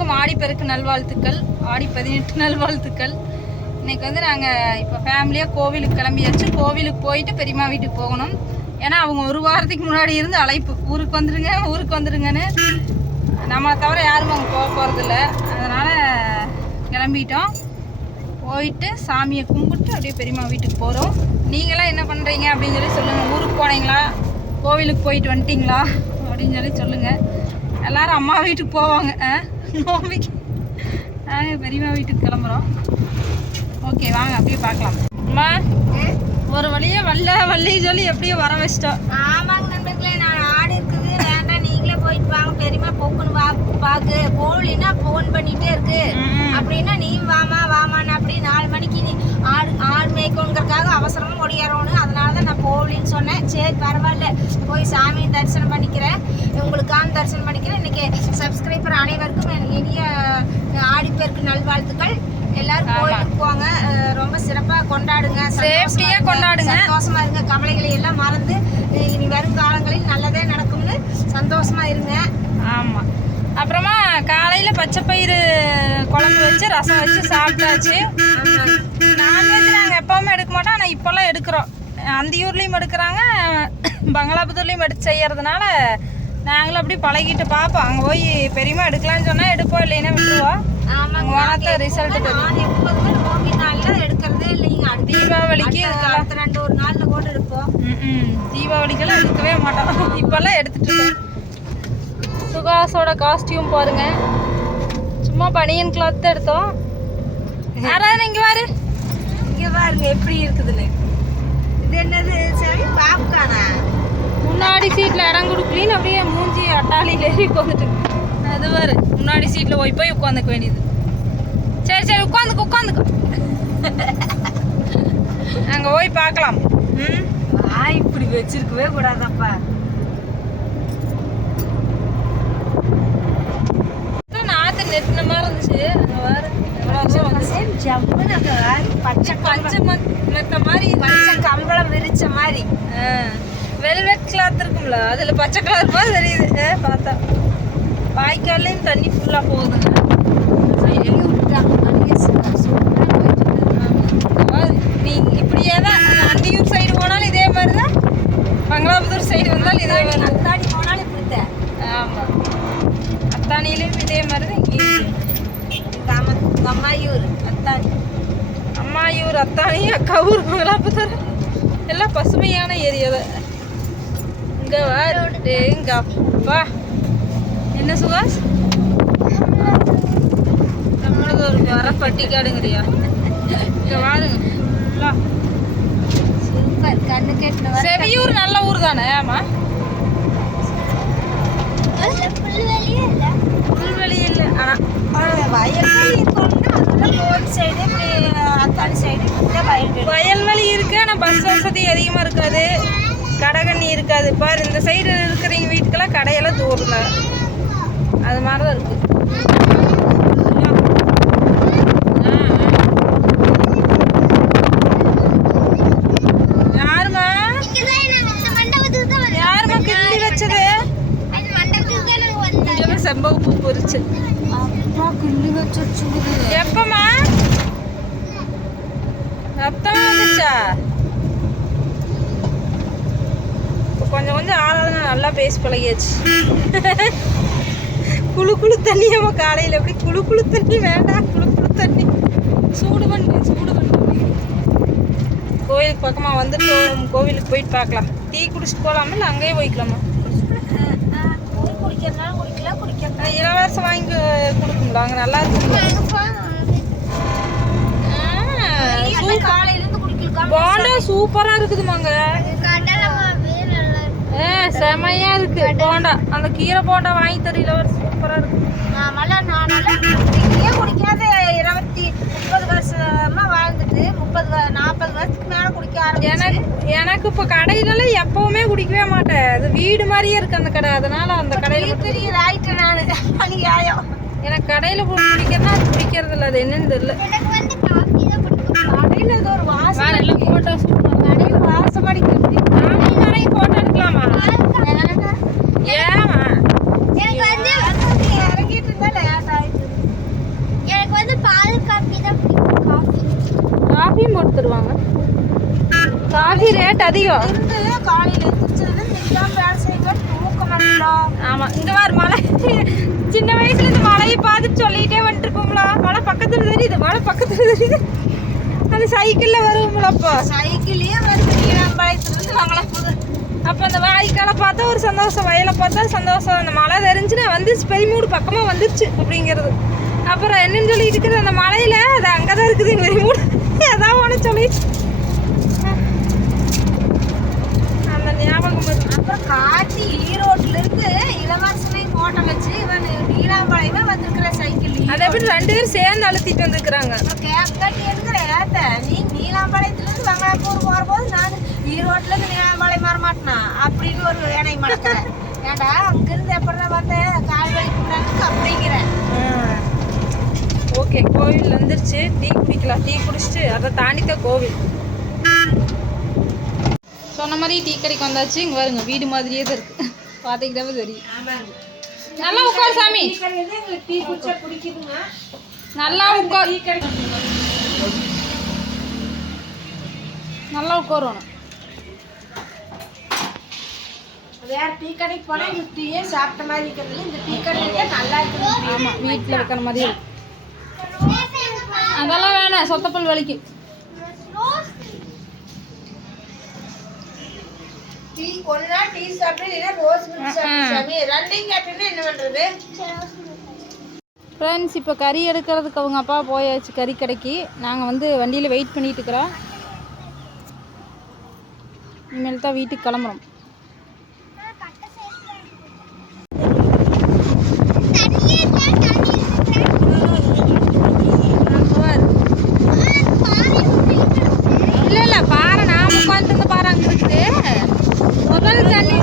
அனைவருக்கும் ஆடிப்பெருக்கு நல்வாழ்த்துக்கள். ஆடி பதினெட்டு நல்வாழ்த்துக்கள். இன்னைக்கு வந்து நாங்கள் இப்போ ஃபேமிலியாக கோவிலுக்கு கிளம்பியாச்சு. கோவிலுக்கு போயிட்டு பெரியம்மா வீட்டுக்கு போகணும். ஏன்னா அவங்க ஒரு வாரத்துக்கு முன்னாடி இருந்து அழைப்பு. ஊருக்கு வந்துருங்க ஊருக்கு வந்துருங்கன்னு நம்மளை தவிர யாரும் அங்கே போக போகிறதில்ல அதனால் கிளம்பிட்டோம். போயிட்டு சாமியை கும்பிட்டு அப்படியே பெரியம்மா வீட்டுக்கு போகிறோம் நீங்களாம் என்ன பண்ணுறீங்க அப்படின்னு சொல்லி சொல்லுங்கள் ஊருக்கு போனீங்களா? கோவிலுக்கு போயிட்டு வந்துட்டிங்களா? அப்படின்னு சொல்லி சொல்லுங்கள் எல்லாரும் அம்மா வீட்டுக்கு போவாங்க. ஆ? நோம்பிக்கு நாங்கள் பெரியம்மா வீட்டுக்கு கிளம்புறோம். ஓகே வாங்க அப்படியே பார்க்கலாம். அம்மா ஒரு வழியே வல்ல வள்ளி சொல்லி எப்படியோ வர வச்சிட்டோம். ஆமாங்க நண்பர்களே நான் ஆடு இருக்குது. வேண்டாம் நீங்களே போயிட்டு வாங்க. பெரியமா போக்குன்னு வா பாக்கு. போகலின்னா ஃபோன் பண்ணிட்டே இருக்கு. அப்படின்னா நீ வாமா வாமான்னு அப்படி நாலு மணிக்கு நீ ஆடு ஆடு மேய்க்கணுங்கிறதுக்காக அவசரமா ஒடியாரணும் போகலின்னு சொன்னேன். சரி பரவாயில்ல. போய் சாமி தரிசனம் பண்ணிக்கிறேன். உங்களுக்கான தரிசனம் பண்ணிக்கிறேன். இன்னைக்கு சப்ஸ்கிரைபர் அனைவருக்கும் இனிய ஆடிப்பேருக்கு நல்வாழ்த்துக்கள். எல்லாரும் கோயிலுக்கு போங்க. ரொம்ப சிறப்பா கொண்டாடுங்க. கொண்டாடுங்க. சந்தோஷமா இருங்க. கவலைகளை எல்லாம் மறந்து இனி வரும் காலங்களில் நல்லதே நடக்கும்னு சந்தோஷமா இருங்க. ஆமாம் அப்புறமா காலையில் பச்சை பயிறு குழம்பு வச்சு ரசம் வச்சு சாப்பிட்டாச்சு. நான்வெஜ் நாங்கள் எப்போவுமே எடுக்க மாட்டோம். ஆனால் இப்போல்லாம் எடுக்கிறோம். அந்தியூர்லேயும் எடுக்கிறாங்க பங்களாபுத்தூர்லேயும் எடுத்து செய்யறதுனால நாங்களும் அப்படி பழகிட்டு பார்ப்போம் அங்கே போய் பெரியமா எடுக்கலாம்னு சொன்னால் எடுப்போம் இல்லைன்னா விட்டுருவோம் வானத்தை ரிசல்ட் எடுக்கிறதே இல்லைங்க. தீபாவளிக்கு ரெண்டு ஒரு நாள்ல கூட எடுப்போம். ம்ம். தீபாவளிக்கெல்லாம் எடுக்கவே மாட்டோம். இப்போல்லாம் எடுத்துட்டு இருக்கோம். சுகாஸோட காஸ்டியூம் பாருங்க. சும்மா பனியன் கிளாத் எடுத்தோம். யாராவது இங்க பாரு இங்க பாருங்க எப்படி இருக்குதுன்னு. இது என்னது? சரி பாப்கானா? முன்னாடி சீட்ல இடம் கொடுக்கலின்னு அப்படியே மூஞ்சி அட்டாளியில ஏறி உட்காந்துட்டு அது பாரு முன்னாடி சீட்ல போய் போய் உட்காந்துக்க வேண்டியது. சரி சரி உட்காந்துக்க உட்காந்துக்க. அங்க போய் பார்க்கலாம். ம்? வாய் இப்படி வச்சிருக்கவே கூடாதப்பா. நாத்து நெட்டின மாதிரி இருந்துச்சு. அங்க பாரு. பச்சை மத்- மெத்த மாதிரி பச்சை கம்பளம் விரிச்ச மாதிரி. வெல்வெட் கிளாத் இருக்கும்ல அதுல பச்சை கலர் மாதிரி தெரியுது. பார்த்தா. வாய்க்கால்லையும் தண்ணி ஃபுல்லா போகுதுங்க வெளியே விட்டுட்டாங்க அப்படியே சு- சூப்பரா போயிட்டு இருக்குது. இங்க பாரு, நீ இப்படியே தான் அண்டியூர் சைடு போனாலும் இதே மாதிரி தான் பங்களாபுதூர் சைடு வந்தாலும் இதே மாதிரி தான் அத்தாடி போனாலும் இப்படித்தான் ஆமா அத்தானிலையும் இதே மாதிரி தான் இங்கேயும் எங்க அம்மா எங்க அம்மாயூர் அத்தாடி அம்மாயூர் அக்காவூர் மங்களாபுதூர் எல்லாம் பசுமையான ஏரியா தான். இங்க வா இங்க வா. என்ன சுகாஸ் நம்மளது ஒரு வர பட்டிக்காடுங்கிறியா இங்க வாருங்க. சூப்பர். கண்ணு கேட்டு செவியூர் நல்ல ஊர் தானே? ஆமா. புல்வெளியே இல்ல. புல்வெளி இல்லை. ஆனா வயல்வெளி இருக்கணும்னா அதெல்லாம் சைடு இப்படி அத்தாடி சைடு இந்த வயல்வெளி ஆனால் பஸ் வசதி அதிகமாக இருக்காது. கடைகண்ணி இருக்காது. பாரு இந்த சைடு இருக்கிறவங்க வீட்டுக்கெல்லாம் கடையெல்லாம் தூரல அது மாதிரி தான் இருக்கு. நல்லா பேசி பழகியாச்சு. குளு குளு தண்ணி நம்ம காலையில் எப்படி குளு குளு தண்ணி வேண்டாம் குளு குளு தண்ணி. சூடு பண்ணி சூடு பண்ணி. கோயிலுக்கு பக்கமாக வந்துட்டோம். கோவிலுக்கு போயிட்டு பார்க்கலாம். டீ குடிச்சிட்டு போகலாமா இல்லை அங்கேயே போய்க்கலாமா? இலவசம் வாங்கி கொடுக்குங்களா அங்கே நல்லா குடிக்கலாம் போண்டா சூப்பரா இருக்குதுமாங்க செமையா இருக்கு. போண்டா. அந்த கீரை போண்டா வாங்கி தரீல ஒரு சூப்பரா இருக்கு. நாமெல்லாம் நான் நல்லா குடிக்கவே குடிக்காத. இருபத்தி முப்பது வருஷமா வாழ்ந்துட்டு முப்பது நாற்பது வருஷத்துக்கு மேல குடிக்க ஆரம்பிச்சு. எனக்கு எனக்கு இப்போ கடையிலலாம் எப்பவுமே குடிக்கவே மாட்டேன். அது வீடு மாதிரியே இருக்கு அந்த கடை. அதனால அந்த கடையில பெரிய ஆயிட்டேன் நானு. அநியாயம். எனக்கு கடையில குடிக்கிறதுனா அது பிடிக்கிறது இல்லை. அது என்னன்னு தெரியல. கடையில ஏதோ ஒரு வாசம் போட்டோ கடையில வாசம் அடிக்கிறது நானும் நிறைய போட்டோ எடுக்கலாமா? எனக்கு வந்து இறங்கிட்டு இருந்தா லேட் ஆயிடுது எனக்கு வந்து பால் காஃபி தான் பிடிக்கும். காஃபி. காஃபி போட்டு காஃபி ரேட் அதிகம். இருந்தது காலையில எந்திரிச்சது இதான் வேலை செய்ய தூக்கம் வரலாம் ஆமா இந்த மாதிரி மலை சின்ன வயசுல இந்த மழையை பார்த்துட்டு சொல்லிட்டே வந்துட்டு மலை மழை பக்கத்துல தெரியுது மலை பக்கத்துல தெரியுது. அந்த சைக்கிள்ல வருவோம்ல அப்போ. சைக்கிள் அப்போ அந்த வாய்க்காலை பார்த்தா ஒரு சந்தோஷம் வயலை பார்த்தா சந்தோஷம். அந்த மழை தெரிஞ்சுன்னா வந்துருச்சு பெரியமூடு பக்கமாக வந்துருச்சு அப்படிங்கிறது. அப்புறம் என்னன்னு சொல்லிட்டு இருக்குது அந்த மலையில் அது அங்கே தான் இருக்குது பெரியமூடு ஏதாவது ஒன்று சொல்லி. அந்த ஞாபகம் அப்புறம் காட்டி ஈரோட்டில் இருந்து இளவரசனை ஹோட்டல் வச்சு நீலாம்பாளையமே வந்திருக்கிற சைக்கிள் அதை எப்படி ரெண்டு பேரும் சேர்ந்து அழுத்திட்டு வந்துருக்குறாங்க? கேப் கட்டி எடுக்கிற ஏத்த? நீ நீலாம்பாளையத்துல இருந்து மங்களாப்பூர் போகும்போது நான் ஈரோட்ல இருந்து நீலாம்பாளையம் வர மாட்டேனா? அப்படின்னு ஒரு வேலை மறக்கிறேன் ஏன்டா அங்கிருந்து எப்படி வந்த? கால் வலிக்கிறாங்க அப்படிங்கிறேன் ஓகே கோவில் வந்துருச்சு. டீ குடிக்கலாம். டீ குடிச்சிட்டு அதை தாண்டி தான் கோவில். சொன்ன மாதிரி டீ கடைக்கு வந்தாச்சு. இங்கே பாருங்க வீடு மாதிரியே தான் இருக்கு. பார்த்துக்கிட்டாவே தெரியும். நல்லா உட்கார் சாமி. நல்லா உட்கார். நல்லா உட்காரணும் வேற டீ கடைக்கு போனா இந்த டீயே சாப்பிட்ட மாதிரி இருக்கிறது இந்த டீ கடையிலே நல்லா இருக்குது ஆமாம் வீட்டில் வைக்கிற மாதிரி அதெல்லாம் வேணாம் சொத்தப்பல் வலிக்கும் டீ ஒன்னா டீ சாப்பிட்டு இல்லைன்னா ரோஸ் மில்க் சாப்பிட்டு சாமி. ரெண்டையும் கேட்டீங்கன்னா என்ன பண்றது? ஃப்ரெண்ட்ஸ் இப்போ கறி எடுக்கிறதுக்கு அவங்க அப்பா போயாச்சு கறி கடைக்கு. நாங்கள் வந்து வண்டியில் வெயிட் பண்ணிட்டு இருக்கிறோம். இனிமேல் தான் வீட்டுக்கு கிளம்புறோம் இல்லை இல்லை பாறை நான் உட்காந்துட்டு இருந்த பாறை அங்கே இருக்குது முதல் தண்ணி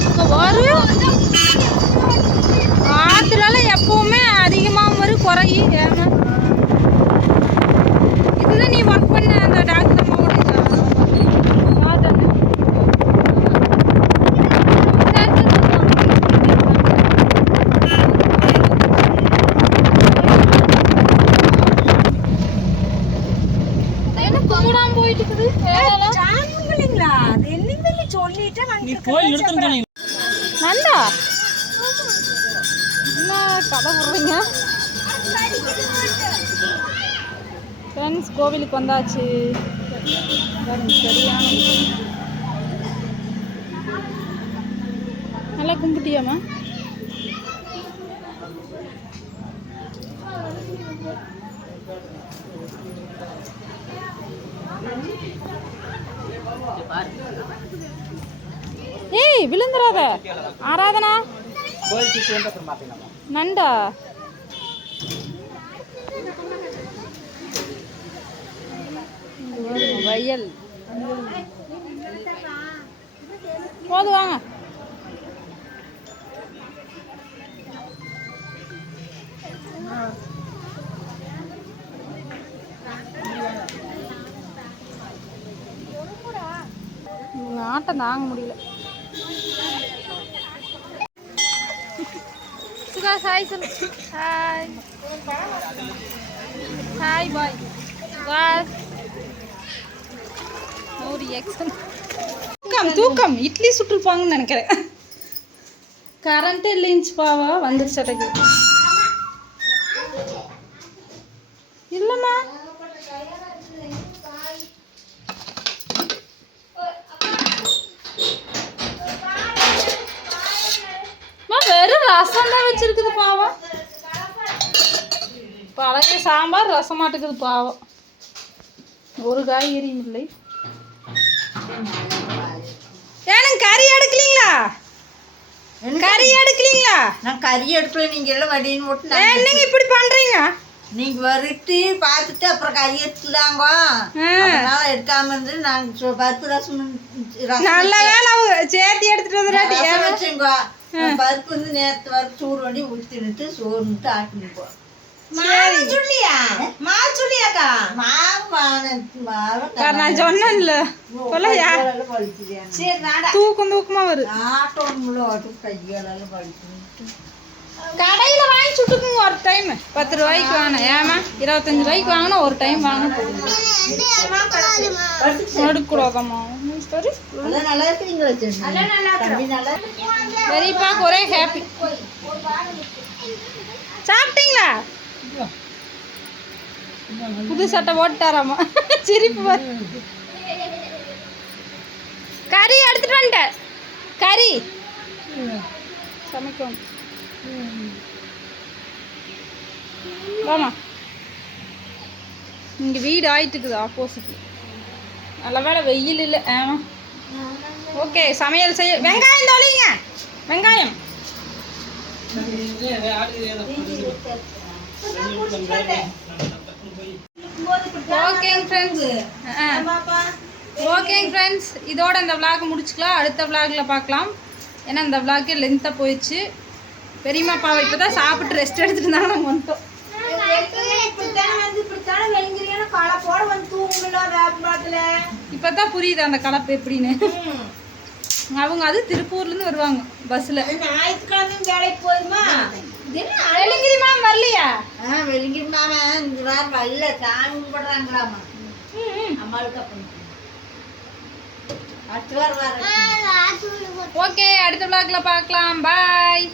இங்கே வரும் ஆற்றுல எப்பவுமே அதிகமாகவும் வரும் குறையும் ஏமா இதுதான் நீ ஒர்க் பண்ண அந்த டாக்டர் அம்மாவோட இதா? யார்தானே? என்ன கும்பிடாம போயிட்டு இருக்குது வேலைலாம்? ஜானுங்களா அது என்னங்க நீ சொல்லிட்டு வந்து நண்டா என்ன கதை விடுறீங்க ஃப்ரெண்ட்ஸ் கோவிலுக்கு வந்தாச்சு. சரியான. நல்லா கும்பிட்டியாம்மா? நண்டா இங்க பாருங்க, வயல். போது வாங்க. ஆட்டம் தாங்க முடியல. சுகா ஹாய் சொல்லு hi hi bye bye no reaction தூக்கம் தூக்கம். இட்லி சுட்டுருப்பாங்கன்னு நினைக்கிறேன். கரண்ட்டே இல்லைன்னு பாவா வந்துருச்சடைக்கு இல்லைம்மா. ரசம் தான் வச்சிருக்குது பாவம். பழைய சாம்பார் ரசம் மாட்டுக்குது பாவம். ஒரு காய்கறியும் இல்லை. ஏனுங்க கறி எடுக்கலீங்களா? கறி எடுக்கலீங்களா? நான் கறி எடுக்கல நீங்க எல்லாம் வடின்னு போட்டு என்னங்க இப்படி பண்றீங்க? நீங்க வருட்டு பார்த்துட்டு அப்புறம் கறி எடுத்துலாங்க. அதனால எடுக்காம இருந்து நாங்க சொ- பருப்பு ரசம் ரசம் நல்ல வேலை ஆட்டினுப்போ சொல்லியா மா சொல்லியாக்கா மாவு மாவு நான் சொன்னேன்ல. சொல்லையா சரி நாடா. தூக்கம் தூக்கமா வருது. ஆட்டோம்ல ஆட்டும் கையால படிக்கணும் கடையில் வாங்கி சுட்டுக்குங்க ஒரு டைம் பத்து ரூபாய்க்கு வாங்கினேன். ஏமா இருபத்தஞ்சு ரூபாய்க்கு வாங்கினா ஒரு டைம் வாங்கினா எடுக்கூடாதம்மா ஒரே ஹாப்பி சாப்பிட்டீங்களா? புது சட்டை போட்டுட்டாராமா சிரிப்பு கறி எடுத்துட்டு வந்துட்டேன். கறி. சமைக்கும் வாமா இங்க வீடு ஆயிட்டு இருக்குது ஆப்போசிட்ல நல்ல வெயில் இல்லை ஆமா ஓகே சமையல் செய்ய வெங்காயம் தொலைங்க வெங்காயம். ஓகேங்க ஃப்ரெண்ட்ஸ் ஓகேங்க ஃப்ரெண்ட்ஸ் இதோட இந்த விளாக் முடிச்சுக்கலாம். அடுத்த விளாகில் பார்க்கலாம். ஏன்னா இந்த vlog லென்த்தாக போயிடுச்சு. பெரியம்மா பாவை இப்போ தான் சாப்பிட்டு ரெஸ்ட் எடுத்துட்டு இருந்தாங்க நாங்கள் வந்துட்டோம். இப்படித்தானே வந்து இப்படித்தானே வெளுங்கிறியான களை போட வந்து தூங்கல வேப்பமரத்துல இப்போ தான் புரியுது அந்த கலப்பு எப்படின்னு. அவங்க அது திருப்பூர்லேருந்து வருவாங்க பஸ்ஸில் ஞாயிற்றுக்கிழமையும் வேலைக்கு போயிருமா வெள்ளங்கிரி மேம் வரலையா? வெளிங்கிரி மாமா இந்த வாரம் வரல சாமி கும்பிடுறாங்களாமா அம்மாளுக்கு அடுத்த வாரம் ஓகே அடுத்த vlogல பார்க்கலாம். பாய்